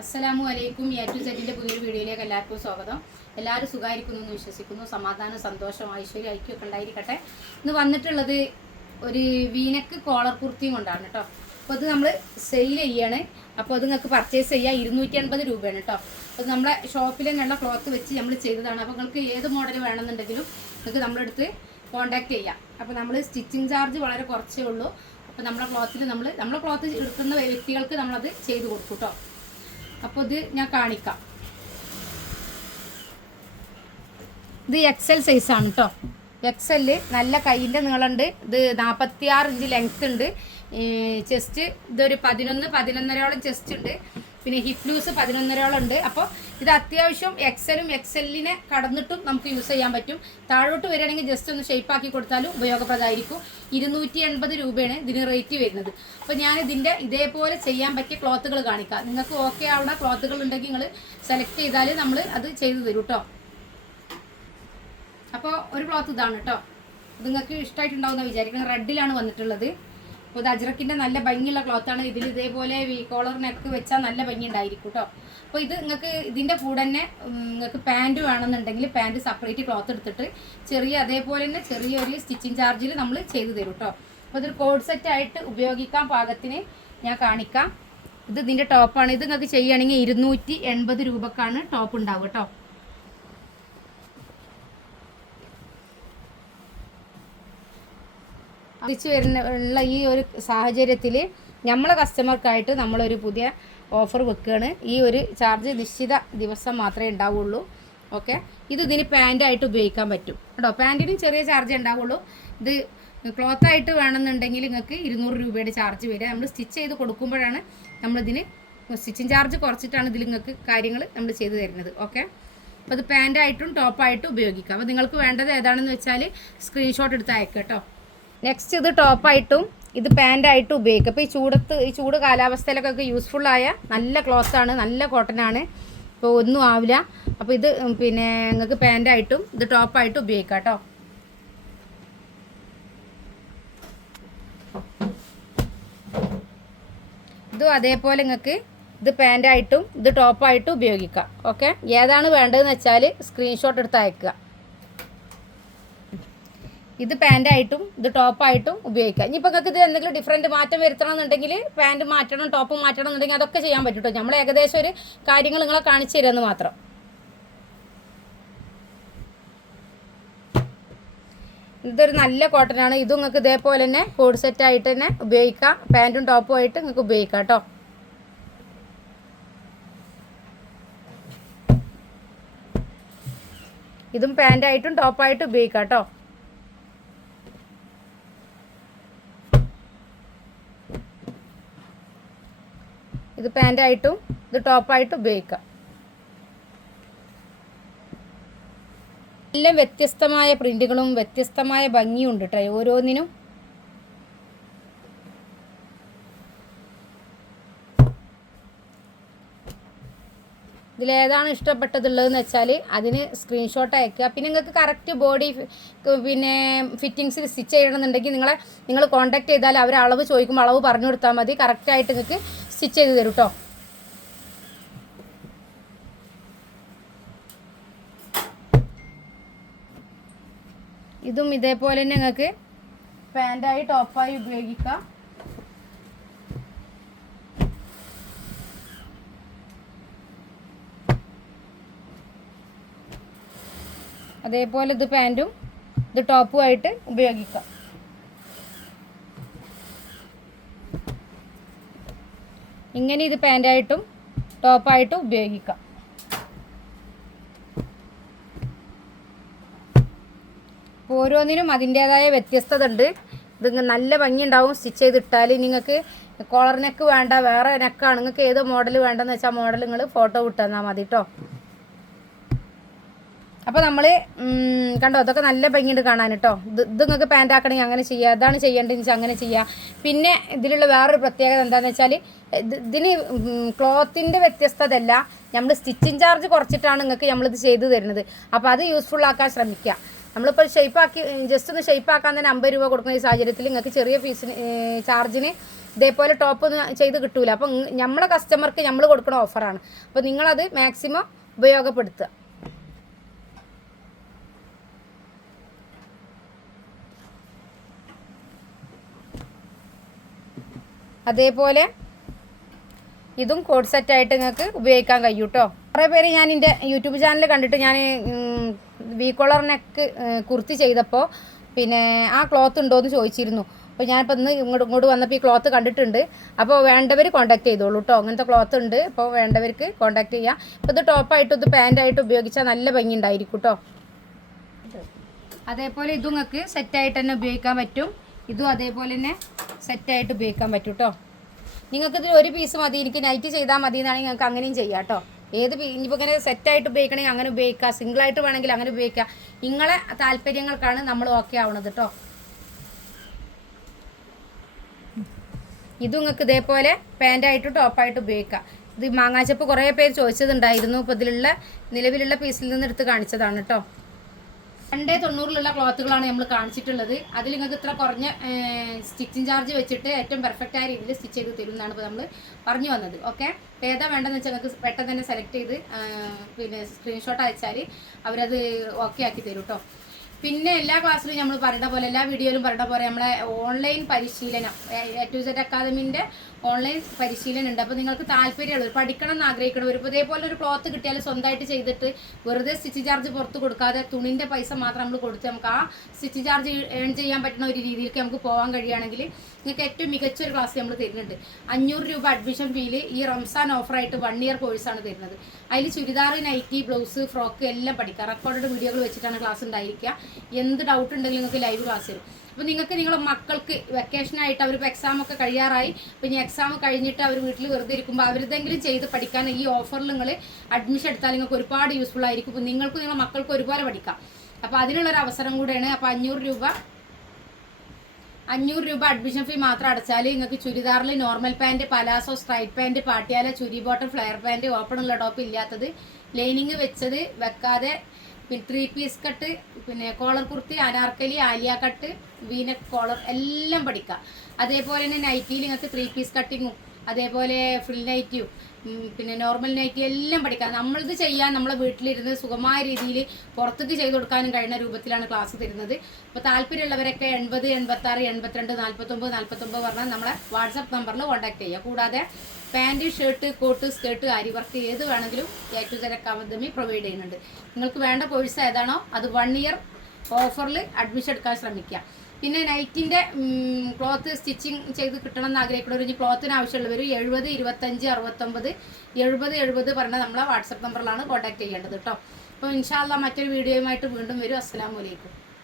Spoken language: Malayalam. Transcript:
അസ്സലാമു അലൈക്കും. എ ടു സെറ്റിന്റെ പുതിയൊരു വീഡിയോയിലേക്ക് എല്ലാവർക്കും സ്വാഗതം. എല്ലാവരും സുഖമായിരിക്കുന്നു എന്ന് വിശ്വസിക്കുന്നു. സമാധാനം സന്തോഷം ഐശ്വര്യം ഐക്യമൊക്കെ ഉണ്ടായിരിക്കട്ടെ. ഇന്ന് വന്നിട്ടുള്ളത് ഒരു വീനക്ക് കോളർ കുർത്തിയും കൊണ്ടാണ് കേട്ടോ അപ്പോൾ അത് നമ്മൾ സെയിൽ ചെയ്യാണ്. അപ്പോൾ അത് നിങ്ങൾക്ക് പർച്ചേസ് ചെയ്യുക ഇരുന്നൂറ്റി അൻപത് രൂപയാണ് കേട്ടോ അത് നമ്മുടെ ഷോപ്പിൽ തന്നെയുള്ള ക്ലോത്ത് വെച്ച് നമ്മൾ ചെയ്തതാണ്. അപ്പോൾ നിങ്ങൾക്ക് ഏത് മോഡൽ വേണമെന്നുണ്ടെങ്കിലും നിങ്ങൾക്ക് നമ്മളെടുത്ത് കോൺടാക്ട് ചെയ്യാം. അപ്പോൾ നമ്മൾ സ്റ്റിച്ചിങ് ചാർജ് വളരെ കുറച്ചേ ഉള്ളൂ. അപ്പോൾ നമ്മുടെ ക്ലോത്തിൽ നമ്മൾ നമ്മുടെ ക്ലോത്ത് എടുക്കുന്ന വ്യക്തികൾക്ക് നമ്മളത് ചെയ്ത് കൊടുക്കും കേട്ടോ അപ്പോൾ ഇത് ഞാൻ കാണിക്കാം. ഇത് എക്സൽ ആണ് കേട്ടോ എക്സൽ നല്ല കൈയിന്റെ നീളമുണ്ട് ഇത് നാൽപ്പത്തി ആറ് ഇഞ്ച് ലെങ്ത് ഉണ്ട്. ചെസ്റ്റ് ഇതൊരു പതിനൊന്ന് പതിനൊന്നരയോളം ചെസ്റ്റ് ഉണ്ട്. പിന്നെ ഹിപ്പ് ലൂസ് പതിനൊന്നരോളം ഉണ്ട് അപ്പോൾ ഇത് അത്യാവശ്യം എക്സലും എക്സലിനെ കടന്നിട്ടും നമുക്ക് യൂസ് ചെയ്യാൻ പറ്റും. താഴോട്ട് വരികയാണെങ്കിൽ ജസ്റ്റ് ഒന്ന് ഷേപ്പ് ആക്കി കൊടുത്താലും ഉപയോഗപ്രദമായിരിക്കും. ഇരുന്നൂറ്റി എൺപത് രൂപയാണ് ഇതിന് റേറ്റ് വരുന്നത്. അപ്പോൾ ഞാൻ ഇതിന്റെ ഇതേപോലെ ചെയ്യാൻ പറ്റിയ ക്ലോത്തുകൾ കാണിക്കാം. നിങ്ങൾക്ക് ഓക്കെ ആവുന്ന ക്ലോത്തുകൾ ഉണ്ടെങ്കിൽ നിങ്ങൾ സെലക്ട് ചെയ്താൽ നമ്മൾ അത് ചെയ്തു തരും കേട്ടോ അപ്പോൾ ഒരു ക്ലോത്ത് ഇതാണ് കേട്ടോ നിങ്ങൾക്ക് ഇഷ്ടമായിട്ടുണ്ടാവുന്ന വിചാരിക്കണം റെഡിലാണ് വന്നിട്ടുള്ളത്. അപ്പോൾ ഇത് അജ്രക്കിന്റെ നല്ല ഭംഗിയുള്ള ക്ലോത്താണ് ഇതിൽ ഇതേപോലെ വി കോളർ നെക്ക് വെച്ചാൽ നല്ല ഭംഗി ഉണ്ടായിരിക്കും കേട്ടോ അപ്പോൾ ഇത് നിങ്ങൾക്ക് ഇതിന്റെ കൂടെ തന്നെ നിങ്ങൾക്ക് പാന്റ് വേണമെന്നുണ്ടെങ്കിൽ പാന്റ് സെപ്പറേറ്റ് ക്ലോത്ത് എടുത്തിട്ട് ചെറിയ അതേപോലെ തന്നെ ചെറിയൊരു സ്റ്റിച്ചിങ് ചാർജിൽ നമ്മൾ ചെയ്തു തരും കേട്ടോ അപ്പോൾ ഇതൊരു കോഡ് സെറ്റ് ആയിട്ട് ഉപയോഗിക്കാൻ പാകത്തിന്. ഞാൻ കാണിക്കാം. ഇത് ഇതിന്റെ ടോപ്പാണ് ഇത് നിങ്ങൾക്ക് ചെയ്യുകയാണെങ്കിൽ ഇരുന്നൂറ്റി എൺപത് രൂപക്കാണ് ടോപ്പ് ഉണ്ടാവുക കേട്ടോ തിരിച്ചു വരുന്ന ഉള്ള ഈ ഒരു സാഹചര്യത്തിൽ നമ്മളെ കസ്റ്റമർക്കായിട്ട് നമ്മളൊരു പുതിയ ഓഫർ വെക്കുകയാണ് ഈ ഒരു ചാർജ് നിശ്ചിത ദിവസം മാത്രമേ ഉണ്ടാവുള്ളൂ. ഓക്കെ ഇത് ഇതിന് പാന്റായിട്ട് ഉപയോഗിക്കാൻ പറ്റും. കേട്ടോ? പാന്റിനും ചെറിയ ചാർജ് ഉണ്ടാവുള്ളൂ. ഇത് ക്ലോത്ത് ആയിട്ട് വേണമെന്നുണ്ടെങ്കിൽ നിങ്ങൾക്ക് ഇരുന്നൂറ് രൂപയുടെ ചാർജ് വരിക. നമ്മൾ സ്റ്റിച്ച് ചെയ്ത് കൊടുക്കുമ്പോഴാണ് നമ്മളിതിന് സ്റ്റിച്ചിങ് ചാർജ് കുറച്ചിട്ടാണ് ഇതിൽ നിങ്ങൾക്ക് കാര്യങ്ങൾ നമ്മൾ ചെയ്തു തരുന്നത്. ഓക്കെ അപ്പോൾ അത് പാന്റായിട്ടും ടോപ്പായിട്ടും ഉപയോഗിക്കാം. അപ്പോൾ നിങ്ങൾക്ക് വേണ്ടത് ഏതാണെന്ന് വെച്ചാൽ സ്ക്രീൻഷോട്ട് എടുത്ത് അയക്കാം കേട്ടോ. നെക്സ്റ്റ് ഇത് ടോപ്പായിട്ടും ഇത് പാന്റായിട്ടും ഉപയോഗിക്കും അപ്പോൾ ഈ ചൂടത്ത് ഈ ചൂട് കാലാവസ്ഥയിലൊക്കെ യൂസ്ഫുള്ളായ നല്ല ക്ലോത്താണ് നല്ല കോട്ടൺ ആണ്. ഇപ്പോൾ ഒന്നും ആവില്ല. അപ്പോൾ ഇത് പിന്നെ നിങ്ങൾക്ക് പാന്റായിട്ടും ഇത് ടോപ്പായിട്ടും ഉപയോഗിക്കാം കേട്ടോ. ഇതും അതേപോലെ നിങ്ങൾക്ക് ഇത് പാന്റായിട്ടും ഇത് ടോപ്പായിട്ടും ഉപയോഗിക്കാം. ഓക്കെ ഏതാണ് വേണ്ടതെന്ന് വെച്ചാൽ സ്ക്രീൻഷോട്ട് എടുത്ത് അയക്കുക. ഇത് പാന്റായിട്ടും ഇത് ടോപ്പായിട്ടും ഉപയോഗിക്കാം ഇനിയിപ്പോൾ നിങ്ങൾക്ക് ഇത് എന്തെങ്കിലും ഡിഫറന്റ് മാറ്റം വരുത്തണം എന്നുണ്ടെങ്കിൽ പാന്റ് മാറ്റണം ടോപ്പ് മാറ്റണം എന്നുണ്ടെങ്കിൽ അതൊക്കെ ചെയ്യാൻ പറ്റും കേട്ടോ നമ്മൾ ഏകദേശം ഒരു കാര്യങ്ങൾ നിങ്ങളെ കാണിച്ചു തരുമെന്ന് മാത്രം. ഇതൊരു നല്ല കോട്ടനാണ് ഇതും നിങ്ങൾക്ക് ഇതേപോലെ തന്നെ കോഡ് സെറ്റ് ആയിട്ട് തന്നെ ഉപയോഗിക്കാം. പാന്റും ടോപ്പും ആയിട്ട് നിങ്ങൾക്ക് ഉപയോഗിക്കാം കേട്ടോ. ഇതും പാന്റായിട്ടും ടോപ്പായിട്ടും ഉപയോഗിക്കാം കേട്ടോ. പാന്റായിട്ടും ഇത് ടോപ്പായിട്ടും ഉപയോഗിക്കാം. എല്ലാം വ്യത്യസ്തമായ പ്രിന്റുകളും വ്യത്യസ്തമായ ഭംഗിയും ഉണ്ട് കേട്ടോ ഓരോന്നിനും. ഇതിലേതാണ് ഇഷ്ടപ്പെട്ടതുള്ളതെന്ന് വെച്ചാൽ അതിന് സ്ക്രീൻഷോട്ട് അയക്കുക. പിന്നെ നിങ്ങൾക്ക് കറക്റ്റ് ബോഡി പിന്നെ ഫിറ്റിങ്സിൽ സ്റ്റിച്ച് ചെയ്യണമെന്നുണ്ടെങ്കിൽ നിങ്ങളെ നിങ്ങൾ കോൺടാക്ട് ചെയ്താൽ അവർ അളവ് ചോദിക്കുമ്പോൾ അളവ് പറഞ്ഞു കൊടുത്താൽ മതി. കറക്റ്റായിട്ട് നിങ്ങൾക്ക് സ്റ്റിച്ച് ചെയ്ത് തരും കേട്ടോ ഇതും ഇതേപോലെ തന്നെ നിങ്ങൾക്ക് പാന്റായി ടോപ്പായി ഉപയോഗിക്കാം. അതേപോലെ ഇത് പാന്റും ഇത് ടോപ്പുമായിട്ട് ഉപയോഗിക്കാം. ഇങ്ങനെ ഇത് പാന്റായിട്ടും ടോപ്പായിട്ടും ഉപയോഗിക്കാം. ഓരോന്നിനും അതിന്റേതായ വ്യത്യസ്തത ഉണ്ട് ഇത് നല്ല ഭംഗി ഉണ്ടാവും സ്റ്റിച്ച് ചെയ്തിട്ടാൽ നിങ്ങൾക്ക് കോളർ നെക്ക് വേണ്ട വേറെ നെക്കാണ് നിങ്ങൾക്ക് ഏത് മോഡൽ വേണ്ടെന്ന് വെച്ചാൽ മോഡൽ നിങ്ങൾ ഫോട്ടോ വിട്ടു തന്നാൽ മതി കേട്ടോ അപ്പോൾ നമ്മൾ കണ്ടോ അതൊക്കെ നല്ല ഭംഗിയുണ്ട് കാണാൻ കേട്ടോ ഇത് നിങ്ങൾക്ക് പാന്റ് ആക്കണമെങ്കിൽ അങ്ങനെ ചെയ്യുക അതാണ് ചെയ്യേണ്ടതെന്ന് വെച്ചാൽ അങ്ങനെ ചെയ്യുക പിന്നെ ഇതിലുള്ള വേറൊരു പ്രത്യേകത എന്താണെന്ന് വെച്ചാൽ ഇത് ഇതിന് ക്ലോത്തിന്റെ വ്യത്യസ്തതല്ല നമ്മൾ സ്റ്റിച്ചിങ് ചാർജ് കുറച്ചിട്ടാണ് നിങ്ങൾക്ക് നമ്മളിത് ചെയ്തു തരുന്നത്. അപ്പോൾ അത് യൂസ്ഫുൾ ആക്കാൻ ശ്രമിക്കുക. നമ്മളിപ്പോൾ ഷേപ്പാക്കി ജസ്റ്റ് ഒന്ന് ഷേപ്പാക്കാൻ തന്നെ അമ്പത് രൂപ കൊടുക്കുന്ന ഈ സാഹചര്യത്തിൽ നിങ്ങൾക്ക് ചെറിയ ഫീസിന് ചാർജിന് ഇതേപോലെ ടോപ്പ് ഒന്നും ചെയ്ത് കിട്ടൂല. അപ്പം നമ്മളെ കസ്റ്റമർക്ക് നമ്മൾ കൊടുക്കുന്ന ഓഫറാണ് അപ്പോൾ നിങ്ങളത് മാക്സിമം ഉപയോഗപ്പെടുത്തുക. അതേപോലെ ഇതും കോഡ് സെറ്റായിട്ട് നിങ്ങൾക്ക് ഉപയോഗിക്കാൻ കഴിയും കേട്ടോ കുറേ പേര് ഞാൻ എന്റെ യൂട്യൂബ് ചാനൽ കണ്ടിട്ട് ഞാൻ വി കോളർ നെക്ക് കുർത്തി ചെയ്തപ്പോൾ പിന്നെ ആ ക്ലോത്ത് ഉണ്ടോ എന്ന് ചോദിച്ചിരുന്നു. അപ്പോൾ ഞാനിപ്പോൾ ഇന്ന് ഇങ്ങോട്ട് ഇങ്ങോട്ട് വന്നപ്പോൾ ഈ ക്ലോത്ത് കണ്ടിട്ടുണ്ട്. അപ്പോൾ വേണ്ടവർ കോൺടാക്ട് ചെയ്തോളൂ കേട്ടോ അങ്ങനത്തെ ക്ലോത്ത് ഉണ്ട്. അപ്പോൾ വേണ്ടവർക്ക് കോൺടാക്ട് ചെയ്യാം. ഇപ്പോൾ ഇത് ടോപ്പായിട്ടും ഇത് പാന്റായിട്ട് ഉപയോഗിച്ചാൽ നല്ല ഭംഗി ഉണ്ടായിരിക്കും കേട്ടോ അതേപോലെ ഇതും നിങ്ങൾക്ക് സെറ്റായിട്ട് തന്നെ ഉപയോഗിക്കാൻ പറ്റും. ഇതും അതേപോലെ തന്നെ സെറ്റായിട്ട് ഉപയോഗിക്കാൻ പറ്റും കേട്ടോ നിങ്ങൾക്ക് ഇതിൽ ഒരു പീസ് മതി എനിക്ക് നൈറ്റ് ചെയ്താൽ മതി എന്നാണെങ്കിൽ നിങ്ങൾക്ക് അങ്ങനെയും ചെയ്യാം കേട്ടോ ഏത് ഇനിയിപ്പോൾ ഇങ്ങനെ സെറ്റായിട്ട് ഉപയോഗിക്കണമെങ്കിൽ അങ്ങനെ ഉപയോഗിക്കാം സിംഗിളായിട്ട് വേണമെങ്കിൽ അങ്ങനെ ഉപയോഗിക്കാം. നിങ്ങളെ താല്പര്യങ്ങൾക്കാണ് നമ്മൾ ഓക്കെ ആവണത് കേട്ടോ ഇതും നിങ്ങൾക്ക് ഇതേപോലെ പാന്റായിട്ട് ടോപ്പായിട്ട് ഉപയോഗിക്കാം. ഇത് മാങ്ങാച്ചപ്പ് കുറേ പേര് ചോദിച്ചതുണ്ടായിരുന്നു. ഇപ്പോൾ ഇതിലുള്ള നിലവിലുള്ള പീസിൽ നിന്ന് എടുത്ത് കാണിച്ചതാണ് കേട്ടോ രണ്ടേ തൊണ്ണൂറിലുള്ള ക്ലോത്തുകളാണ് നമ്മൾ കാണിച്ചിട്ടുള്ളത്. അതിൽ നിങ്ങൾക്ക് ഇത്ര കുറഞ്ഞ സ്റ്റിച്ചിങ് ചാർജ് വെച്ചിട്ട് ഏറ്റവും പെർഫെക്റ്റ് ആയ രീതിയിൽ സ്റ്റിച്ച് ചെയ്ത് തരും എന്നാണ് ഇപ്പോൾ നമ്മൾ പറഞ്ഞു വന്നത്. ഓക്കെ ഏതാ വേണ്ടതെന്ന് വെച്ചാൽ നിങ്ങൾക്ക് പെട്ടെന്ന് തന്നെ സെലക്ട് ചെയ്ത് പിന്നെ സ്ക്രീൻഷോട്ട് അയച്ചാൽ അവരത് ഓക്കെ ആക്കി തരും കേട്ടോ പിന്നെ എല്ലാ ക്ലാസ്സിലും നമ്മൾ പറയുന്ന പോലെ എല്ലാ വീഡിയോയിലും പറയുന്ന പോലെ നമ്മളെ ഓൺലൈൻ പരിശീലനം എ ടു സെറ്റ് അക്കാദമിന്റെ ഓൺലൈൻ പരിശീലനം ഉണ്ട്. അപ്പോൾ നിങ്ങൾക്ക് താല്പര്യമുള്ളവർ പഠിക്കണം എന്ന് ആഗ്രഹിക്കണം ഇപ്പോൾ ഇതേപോലെ ഒരു ക്ലോത്ത് കിട്ടിയാൽ സ്വന്തമായിട്ട് ചെയ്തിട്ട് വെറുതെ സ്റ്റിച്ച് ചാർജ് പുറത്ത് കൊടുക്കാതെ തുണിന്റെ പൈസ മാത്രം നമ്മൾ കൊടുത്ത് നമുക്ക് ആ സ്റ്റിച്ച് ചാർജ് ഏൺ ചെയ്യാൻ പറ്റുന്ന ഒരു രീതിയിലേക്ക് നമുക്ക് പോകാൻ കഴിയുകയാണെങ്കിൽ നിങ്ങൾക്ക് ഏറ്റവും മികച്ച ഒരു ക്ലാസ് നമ്മൾ തരുന്നുണ്ട്. അഞ്ഞൂറ് രൂപ അഡ്മിഷൻ ഫീൽ ഈ റംസാൻ ഓഫറായിട്ട് വൺ ഇയർ കോഴ്സാണ് തരുന്നത്. അതിൽ ചുരിദാർ നൈറ്റി ബ്ലൗസ് ഫ്രോക്ക് എല്ലാം പഠിക്കാം. റെക്കോർഡഡ് വീഡിയോകൾ വെച്ചിട്ടാണ് ക്ലാസ് ഉണ്ടായിരിക്കുക. എന്ത് ഡൗട്ട് ഉണ്ടെങ്കിലും നിങ്ങൾക്ക് ലൈവ് ക്ലാസ് തരും. അപ്പോൾ നിങ്ങൾക്ക് നിങ്ങളുടെ മക്കൾക്ക് വെക്കേഷനായിട്ട് അവരിപ്പോൾ എക്സാം ഒക്കെ കഴിയാറായി. അപ്പോൾ ഇനി എക്സാം കഴിഞ്ഞിട്ട് അവർ വീട്ടിൽ വെറുതെ ഇരിക്കുമ്പോൾ അവരിതെങ്കിലും ചെയ്ത് പഠിക്കാൻ ഈ ഓഫറിൽ നിങ്ങൾ അഡ്മിഷൻ എടുത്താൽ നിങ്ങൾക്ക് ഒരുപാട് യൂസ്ഫുൾ ആയിരിക്കും. ഇപ്പോൾ നിങ്ങൾക്കും നിങ്ങളുടെ മക്കൾക്ക് ഒരുപോലെ പഠിക്കാം. അപ്പോൾ അതിനുള്ളൊരു അവസരം കൂടെയാണ് അപ്പോൾ അഞ്ഞൂറ് രൂപ അഞ്ഞൂറ് രൂപ അഡ്മിഷൻ ഫീ മാത്രം അടച്ചാൽ നിങ്ങൾക്ക് ചുരിദാറിൽ normal pant palazzo straight pant Patiala churi bottom flare pant open ഉള്ള ടോപ്പ് ഇല്ലാത്തത് ലൈനിങ് വെച്ചത് വെക്കാതെ പിന്നെ ത്രീ പീസ് കട്ട് പിന്നെ collar kurti Anarkali Alia cut V neck collar എല്ലാം പഠിക്കാം. അതേപോലെ തന്നെ നൈറ്റിയിൽ നിങ്ങൾക്ക് ത്രീ പീസ് കട്ടിങ്ങും അതേപോലെ ഫുൾ നൈറ്റിയും പിന്നെ നോർമൽ നൈറ്റ് എല്ലാം പഠിക്കാം നമ്മളിത് ചെയ്യാൻ നമ്മളെ വീട്ടിലിരുന്ന് സുഖമായ രീതിയിൽ പുറത്തേക്ക് ചെയ്ത് കൊടുക്കാനും കഴിയുന്ന രൂപത്തിലാണ് ക്ലാസ് തരുന്നത്. അപ്പോൾ താല്പര്യമുള്ളവരൊക്കെ എൺപത് എൺപത്താറ് എൺപത്തിരണ്ട് നാൽപ്പത്തൊമ്പത് നാൽപ്പത്തൊമ്പത് പറഞ്ഞാൽ നമ്മളെ വാട്സപ്പ് നമ്പറിൽ കോൺടാക്ട് ചെയ്യുക. കൂടാതെ പാന്റ് ഷർട്ട് കോട്ട് സ്കേർട്ട് അരി വർക്ക് ഏത് വേണമെങ്കിലും A to Z academy provide ചെയ്യുന്നുണ്ട്. നിങ്ങൾക്ക് വേണ്ട കോഴ്സ് ഏതാണോ അത് വൺ ഇയർ ഓഫറിൽ അഡ്മിഷൻ എടുക്കാൻ ശ്രമിക്കുക. പിന്നെ നൈറ്റിന്റെ ക്ലോത്ത് സ്റ്റിച്ചിങ് ചെയ്ത് കിട്ടണം എന്ന് ആഗ്രഹിക്കുന്നവർ ഇനി ക്ലോത്തിന് ആവശ്യമുള്ളവർ എഴുപത് ഇരുപത്തഞ്ച് അറുപത്തൊമ്പത് എഴുപത് എഴുപത് പറഞ്ഞ നമ്മളെ വാട്സപ്പ് നമ്പറിലാണ് കോൺടാക്ട് ചെയ്യേണ്ടത് കേട്ടോ. അപ്പോൾ ഇൻഷാല്ല മറ്റൊരു വീഡിയോയുമായിട്ട് വീണ്ടും വരും. അസ്സാം വലൈക്കും